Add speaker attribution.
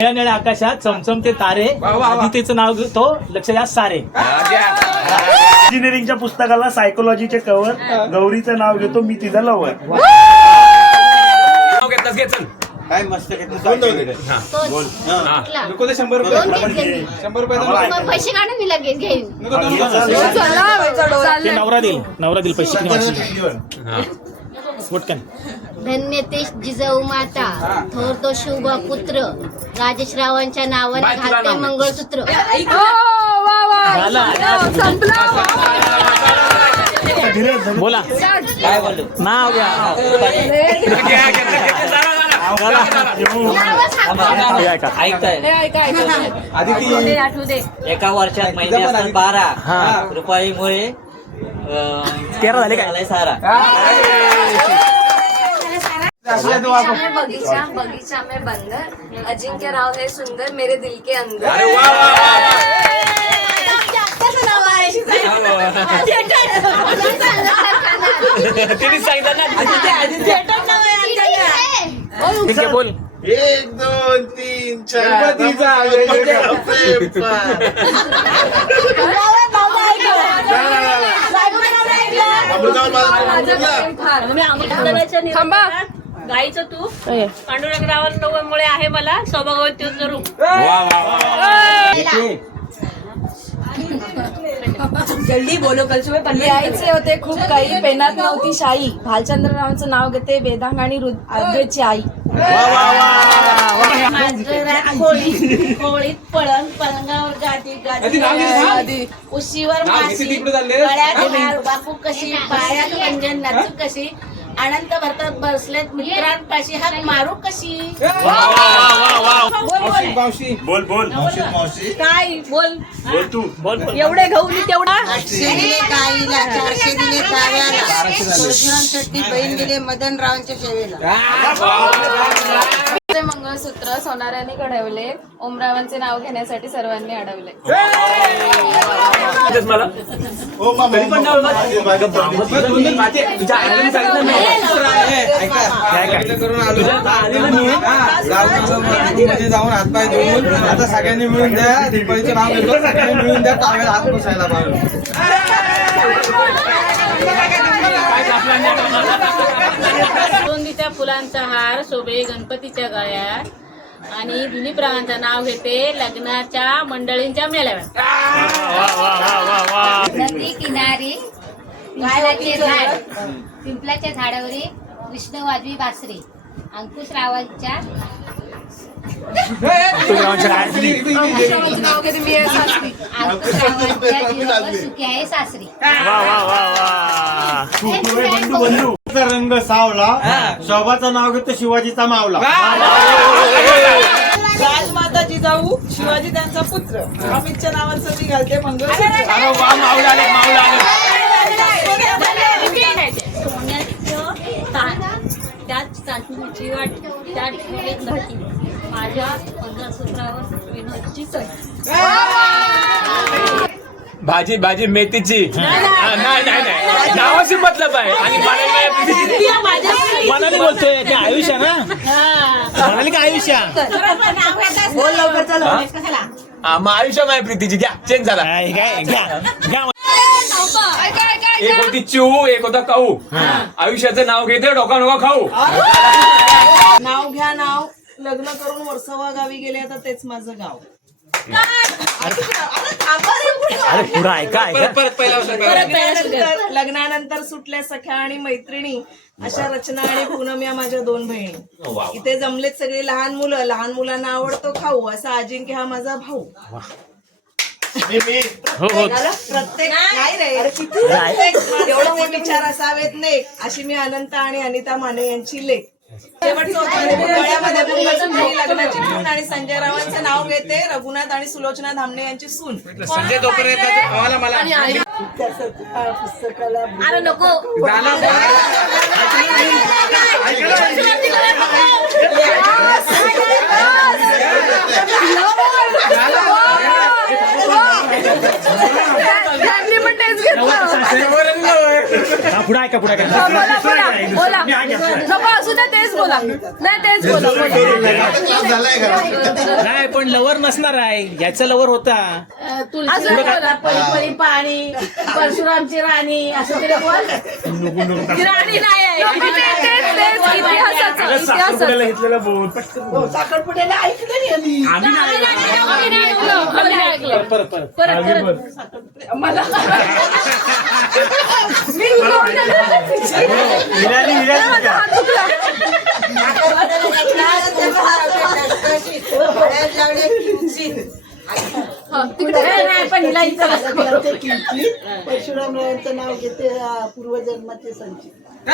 Speaker 1: निळ्या निळ्या आकाशात चमचमते तारे. आदितीचं नाव घेतो लक्ष द्या सारे
Speaker 2: इंजिनिअरिंगच्या पुस्तकाला सायकोलॉजीचे कवर गौरीचं नाव घेतो मी तिचं लवर
Speaker 3: काय मस्त घेतलं
Speaker 4: शंभर मग पैसे काढून मी लगेच घेईन.
Speaker 1: ते नवरा देईल. नवरा देईल पैसे? पटकन.
Speaker 4: धन्य ते जिजाऊ माता थोर तो शुभ पुत्र राजेशरावांच्या नावाने घालते मंगळसूत्र.
Speaker 1: बोला. नाव हे.
Speaker 5: एका वर्षात महिने असतात बारा.
Speaker 1: हा.
Speaker 5: रुपयामुळे
Speaker 1: तेरा झाले काय?
Speaker 5: झालाय सारा
Speaker 6: बगीचा में बगीचा बगीचा में बंदर अजिंक्य राव है सुंदर मेरे दिल के अंदर।
Speaker 1: बोल।
Speaker 3: एक दोन तीन चार।
Speaker 7: थांबा। गाईचं तूप. पांडुरंगरावांमुळे आहे मला. सौभाग्यवती रूप.
Speaker 6: जल्दी बोलो कल सुबह लिहायचे होते खूप काही. पेनात नव्हती शाई. भालचंद्र रावांचं नाव घेते वेदांग आणि आद्रेची आई.
Speaker 7: होळीत पळण पलंगावर गादी गादी उशीवर माशी गळ्यात बापू कशी पायात अंजन नाचू कशी अनंत भरतात बसलेत मित्रांपाशी. हात मारू कशी?
Speaker 2: बोल बोल.
Speaker 7: काय बोल.
Speaker 2: बोल तू.
Speaker 1: बोल बोल.
Speaker 7: एवढे घेऊन तेवढा?
Speaker 8: आठशे दिले काळीला चारशे दिले काव्याला. परशुरामसाठी बहीण दिले मदनरावांच्या सेवेला
Speaker 6: मंगळसूत्र सोनाराने घडवले. ओमरावांचे नाव घेण्यासाठी सर्वांनी अडवले.
Speaker 1: तेच मला
Speaker 3: मध्ये जाऊन हातपाय धुवून आता सगळ्यांनी मिळून द्या दीपावलीचं नाव घेतो सगळ्यांनी मिळून द्या काव्याला हात बसायला पाहिजे
Speaker 7: दोंदीच्या फुलांचा हार शोभे गणपतीच्या गळ्यात. आणि दिलीप रावांचं नाव घेते लग्नाच्या मंडळींच्या मेळाव्यात
Speaker 4: नदी किनारी पिंपलाचे झाड पिंपलाच्या झाडावरील कृष्ण वाजवी बासरी अंकुश रावांच्या अंकुश रावांच्या सुखी आहे सासरी.
Speaker 3: रंग सावला शोभाचं नाव घेतो शिवाजीचा मावला
Speaker 8: राजमाता जिजाऊ शिवाजी त्यांचा पुत्र अमितच्या नावाचं मी घालते मंगळसूत्र
Speaker 7: सोन्याचं ताट त्यात चाचणीची वाट त्यात ठेवलेत घाटी माझ्या मंगळसूत्रावर विनोदची सही
Speaker 9: भाजी भाजी मेथीची. नाही नाही नाही नावाशी मतलब आहे. आणि मला
Speaker 1: मनाली बोलतोय ते आयुष्य ना? म्हणाली का आयुष्य?
Speaker 9: हा, मग आयुष्य माझ्या प्रीतीची घ्या चेंज झाला.
Speaker 1: काय काय घ्या घ्या.
Speaker 9: एक होती चिऊ एक होता काऊ आयुष्याचं नाव घेते डोका नोका खाऊ.
Speaker 8: नाव घ्या नाव. लग्न करून वर्सवा गावी गेले आता तेच माझं गाव.
Speaker 1: अरे पुरा ऐका ऐका.
Speaker 9: परत पहिला
Speaker 8: लग्नानंतर सुटल्या सख्या आणि मैत्रिणी अशा रचना आणि पूनम या माझ्या दोन बहिणी. इथे जमलेत सगळी लहान मुलं. लहान मुलांना आवडतो खाऊ असा अजिंक्य हा माझा भाऊ.
Speaker 1: हो हो.
Speaker 8: प्रत्येक नाही. रे. प्रत्येक एवढे विचार असावेत लेख अशी मी अनंत आणि अनिता माने यांची लेख. आणि संजय रावांचं नाव घेते रघुनाथ आणि सुलोचना धामणे यांची सून.
Speaker 3: संजय तोपरे मला मला
Speaker 8: पुस्तकाला
Speaker 7: अरे नको.
Speaker 1: पुढे ऐका पुढे ऐका.
Speaker 6: बोला बोला. बोला. नको असू दे तेच बोला. नाही तेच बोला. बोला.
Speaker 1: नाही. पण लवर नसणार आहे. याचा लवर होता.
Speaker 7: परी परी पाणी परशुरामची राणी असं तरी बोल.
Speaker 6: ती राणी नाही आहे. ती तेच तेच इतिहासाचं इतिहासाचं.
Speaker 2: साखरपुड्याला
Speaker 7: ऐकलं नाही आम्ही.
Speaker 1: आम्ही नाही. परत परत
Speaker 6: परत. मला मी
Speaker 2: विराली विराली का?
Speaker 6: हात दुखला. हा, तिकडे
Speaker 7: नाही, नाही, पण हिला इथं बस.
Speaker 8: परशुराम रायांचं नाव घेते पूर्वजन्माचे संचित